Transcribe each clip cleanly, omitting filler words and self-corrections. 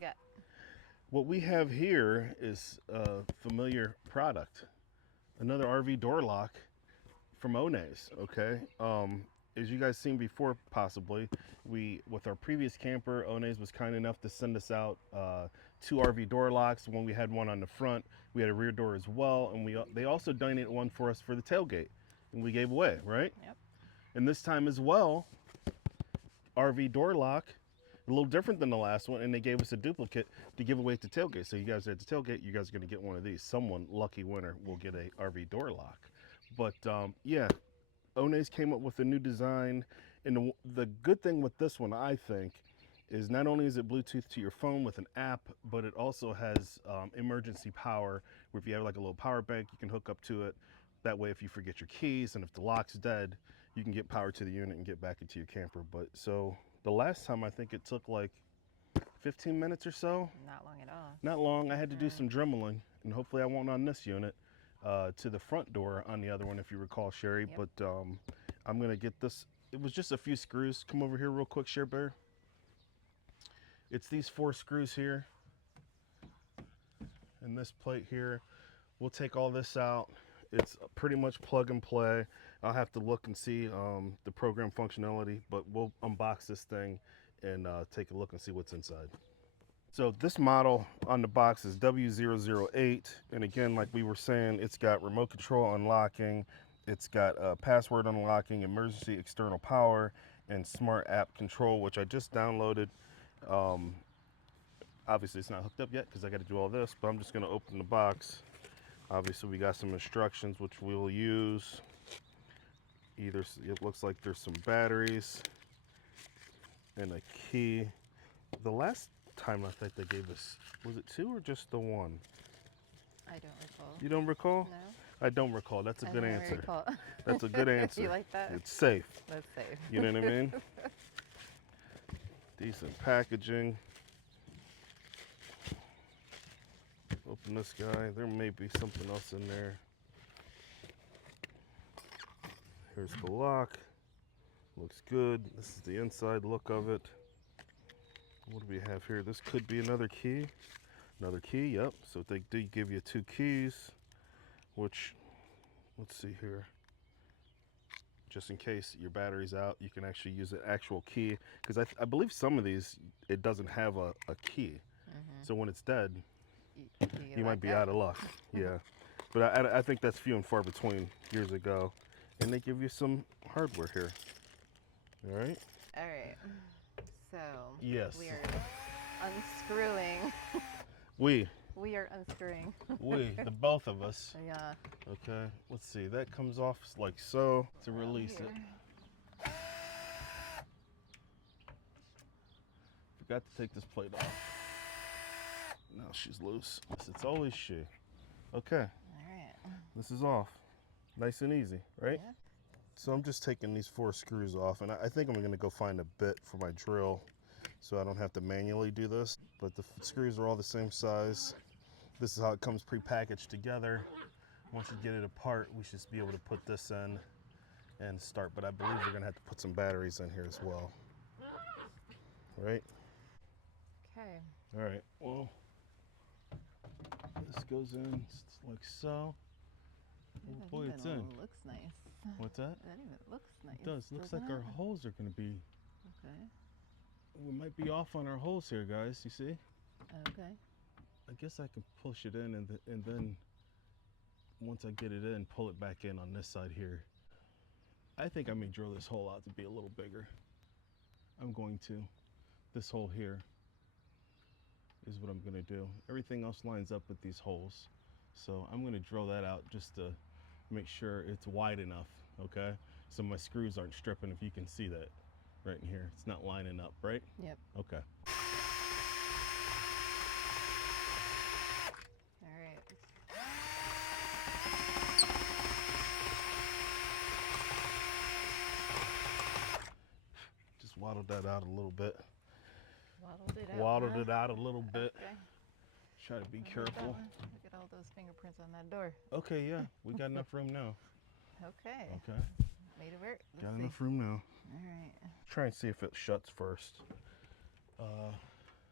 we got? What we have here is a familiar product, another RV door lock from Onnais. Okay, as you guys seen before, possibly with our previous camper, Onnais was kind enough to send us out 2 RV door locks. When we had one on the front, we had a rear door as well, and they also donated one for us for the tailgate, and we gave away, right? Yep. And this time as well, RV door lock, a little different than the last one, and they gave us a duplicate to give away at the tailgate. So you guys are at the tailgate, you guys are going to get one of these. Someone, lucky winner, will get a RV door lock. But yeah, Onnais came up with a new design, and the good thing with this one, I think, is not only is it Bluetooth to your phone with an app, but it also has emergency power, where if you have like a little power bank, you can hook up to it. That way, if you forget your keys and if the lock's dead, you can get power to the unit and get back into your camper. But so the last time, I think it took like 15 minutes or so. Not long at all. Not long. I had to do some dremeling, and hopefully I won't on this unit, to the front door on the other one, if you recall, Sherry. Yep. But I'm going to get this. It was just a few screws. Come over here real quick, Sher Bear. It's these 4 screws here and this plate here. We'll take all this out. It's pretty much plug and play. I'll have to look and see the program functionality, but we'll unbox this thing and take a look and see what's inside. So this model on the box is W008, and again, like we were saying, it's got remote control unlocking, it's got password unlocking, emergency external power, and smart app control, which I just downloaded. Obviously it's not hooked up yet because I got to do all this, but I'm just going to open the box. Obviously we got some instructions which we'll use. Either it looks like there's some batteries and a key. The last time I think they gave us, was it 2 or just the 1? I don't recall. You don't recall? No. I don't recall. That's a good I answer. Recall. That's a good answer. You like that? It's safe. That's safe. You know what I mean? Decent packaging. Open this guy. There may be something else in there. Here's the lock. Looks good. This is the inside look of it. What do we have here? This could be another key. Another key, yep. So they do give you 2 keys, which, let's see here. Just in case your battery's out, you can actually use an actual key. Because I believe some of these, it doesn't have a key. So when it's dead, you might be out of luck. Yeah. But I think that's few and far between years ago. And they give you some hardware here. All right? All right. So yes, we are unscrewing. We are unscrewing. the both of us. Yeah. Okay, let's see. That comes off like so to release it. Forgot to take this plate off. Now she's loose. It's always she. Okay. All right. This is off. Nice and easy, right? Yeah. So I'm just taking these 4 screws off, and I think I'm going to go find a bit for my drill so I don't have to manually do this. But the screws are all the same size. This is how it comes pre-packaged together. Once you get it apart, we should be able to put this in and start. But I believe we're going to have to put some batteries in here as well. Right? Okay. All right. Well, this goes in like so. Oh boy, it's in. Looks nice. What's that? That even looks nice. It does. Looks like our holes are going to be. Okay. We might be off on our holes here, guys. You see? Okay. I guess I can push it in, and then once I get it in, pull it back in on this side here. I think I may drill this hole out to be a little bigger. I'm going to. This hole here is what I'm going to do. Everything else lines up with these holes. So I'm going to drill that out just to make sure it's wide enough, okay? So my screws aren't stripping, if you can see that right in here. It's not lining up, right? Yep. Okay. All right. Just waddled that out a little bit. Waddled it out. A little bit. Okay. Try to be careful. Look at all those fingerprints on that door. Okay, yeah, we got enough room now. Okay. Okay. Made it work. Let's Got see. enough room now. All right. Try and see if it shuts first.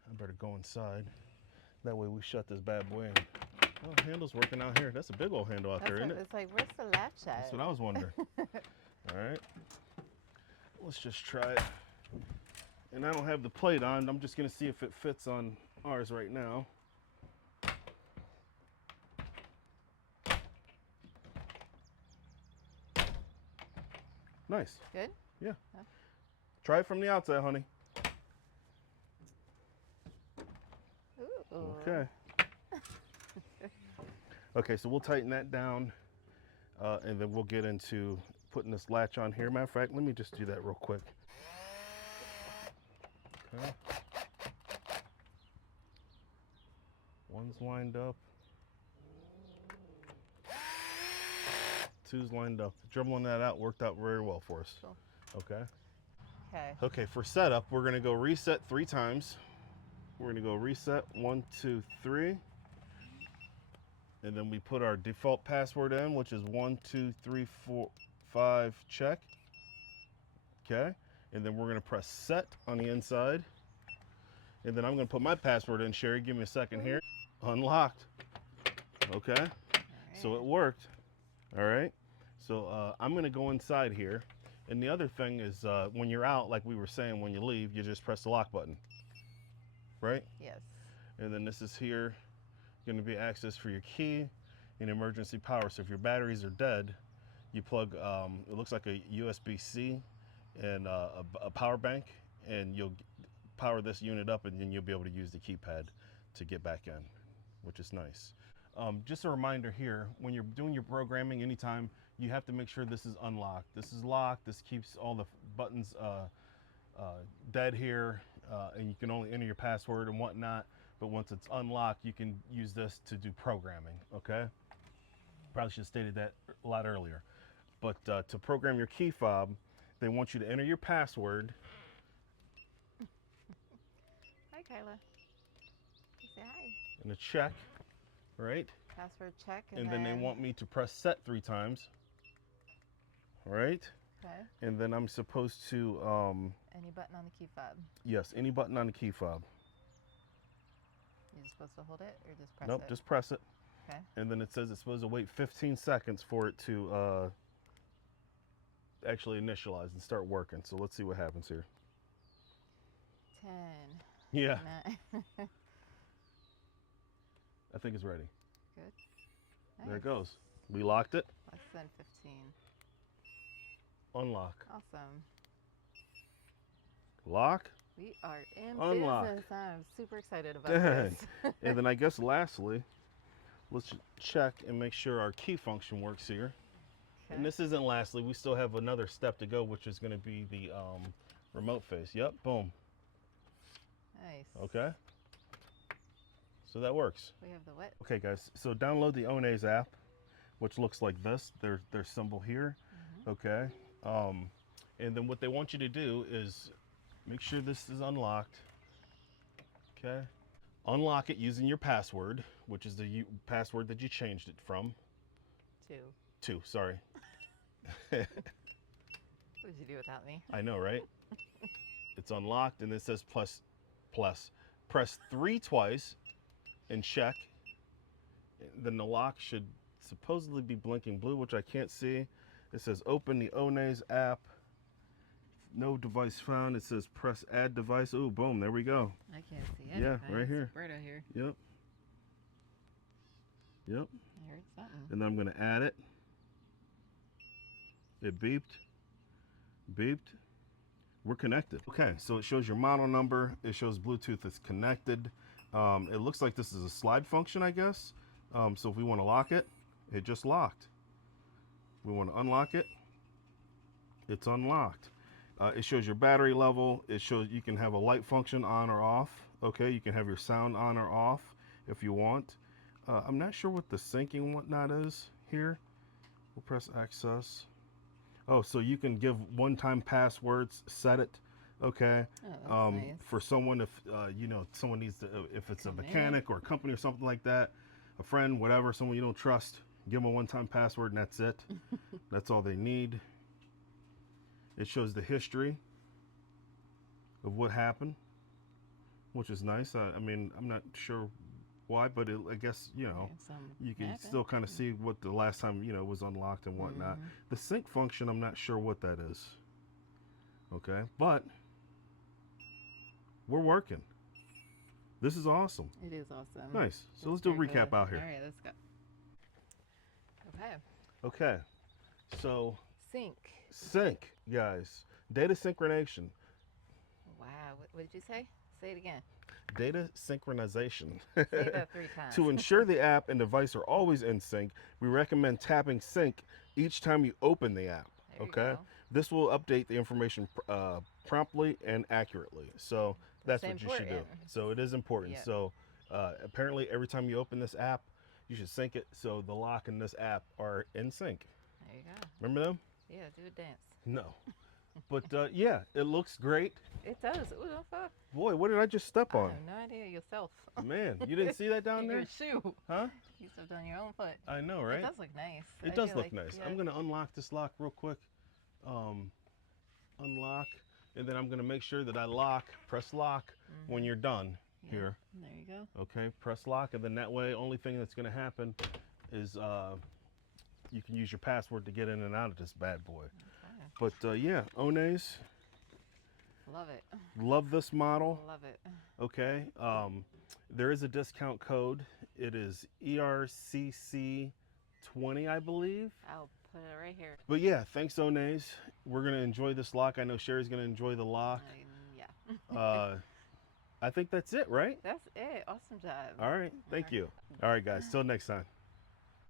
I better go inside. That way we shut this bad boy in. Oh, handle's working out here. That's a big old handle out there, isn't it? It's like, where's the latch at? That's what I was wondering. All right. Let's just try it. And I don't have the plate on. I'm just going to see if it fits on ours right now. Nice. Good? Yeah. Huh? Try it from the outside, honey. Ooh. Okay. Okay, so we'll tighten that down, and then we'll get into putting this latch on here. Matter of fact, let me just do that real quick. Okay. One's lined up. Two's lined up. Dribbling that out worked out very well for us. Cool. Okay. Okay. Okay, for setup, we're gonna go reset 3 times. We're gonna go reset 1, 2, 3. And then we put our default password in, which is 1, 2, 3, 4, 5, check. Okay. And then we're gonna press set on the inside. And then I'm gonna put my password in. Sherry, give me a second here. Unlocked. Okay. All right. So it worked. All right. So I'm gonna go inside here. And the other thing is when you're out, like we were saying, when you leave, you just press the lock button. Right? Yes. And then this is here gonna be access for your key and emergency power. So if your batteries are dead, you plug, it looks like a USB-C and a power bank, and you'll power this unit up, and then you'll be able to use the keypad to get back in, which is nice. Just a reminder here, when you're doing your programming anytime, you have to make sure this is unlocked. This is locked. This keeps all the buttons dead here, and you can only enter your password and whatnot. But once it's unlocked, you can use this to do programming, okay? Probably should have stated that a lot earlier. But to program your key fob, they want you to enter your password. Hi, Kyla. Say hi. And a check, right? Password check. And then they want me to press set 3 times, right? Okay. And then I'm supposed to... any button on the key fob? Yes, any button on the key fob. You're just supposed to hold it or just press Nope, it? just press it. Okay. And then it says it's supposed to wait 15 seconds for it to actually initialize and start working. So let's see what happens here. 10. Yeah. 9. I think it's ready. Good. There it Nice. goes. We locked it. Less than 15. Unlock. Awesome. Lock. We are in Unlock. business. I'm super excited about Dang. this. And then I guess lastly, let's check and make sure our key function works here. Okay. And this isn't lastly, we still have another step to go, which is going to be the remote face. Yep, boom. Nice. Okay. So that works. We have the what? Okay, guys. So download the Onnais app, which looks like this. Their symbol here. Mm-hmm. Okay. And then what they want you to do is make sure this is unlocked. Okay. Unlock it using your password, which is the password that you changed it from. 2, sorry. What would you do without me? I know, right? It's unlocked, and it says plus. Press 3 twice and check. Then the lock should supposedly be blinking blue, which I can't see. It says open the Onnais app. No device found. It says press add device. Ooh, boom, there we go. I can't see anything. Yeah, right here. It's right out here. Yep. Yep. I heard something. And then I'm going to add it. It beeped. Beeped. We're connected. Okay, so it shows your model number. It shows Bluetooth is connected. It looks like this is a slide function, I guess. So if we want to lock it, it just locked. We want to unlock it. It's unlocked. It shows your battery level. It shows you can have a light function on or off. Okay, you can have your sound on or off if you want. I'm not sure what the syncing and whatnot is here. We'll press access. Oh, so you can give one-time passwords, set it, okay? Oh, that's nice. For someone, if someone needs to, if it's a mechanic or a company or something like that, a friend, whatever, someone you don't trust, give them a one-time password and that's it. That's all they need. It shows the history of what happened. which is nice. I mean, I'm not sure why, but I guess, you know, you can still kind of see what the last time, you know, was unlocked and whatnot. The sync function, I'm not sure what that is. Okay, but we're working. This is awesome. It is awesome. Nice. So let's do a recap out here. All right, let's go. Okay. Okay. So Sync. guys. Data synchronization. Wow. What did you say? Say it again. Data synchronization. Say that 3 times. To ensure the app and device are always in sync, we recommend tapping sync each time you open the app. There you Okay. go. This will update the information promptly and accurately. So that's what you should do. So it is important. Yep. So apparently every time you open this app, you should sync it so the lock and this app are in sync. There you go. Remember them? Yeah, do a dance. No. But yeah, it looks great. It does. Ooh, don't fuck. Boy, what did I just step I on? have no idea yourself. Man, you didn't see that down Your there? shoe. Huh? You stepped on your own foot. I know, right? It does look nice. It I does feel look like, nice. yeah. I'm going to unlock this lock real quick. Unlock, and then I'm going to make sure that I press lock when you're done here. There you go. Okay, press lock, and then that way, only thing that's going to happen is you can use your password to get in and out of this bad boy. Okay. But yeah, Onnais, Love it. love this model. Love it. Okay, there is a discount code. It is ERCC20, I believe. I'll put it right here. But yeah, thanks, Onnais. We're gonna enjoy this lock. I know Sherry's gonna enjoy the lock. Yeah. I think that's it, right? That's it. Awesome job. All right, thank you. All right, guys, till next time.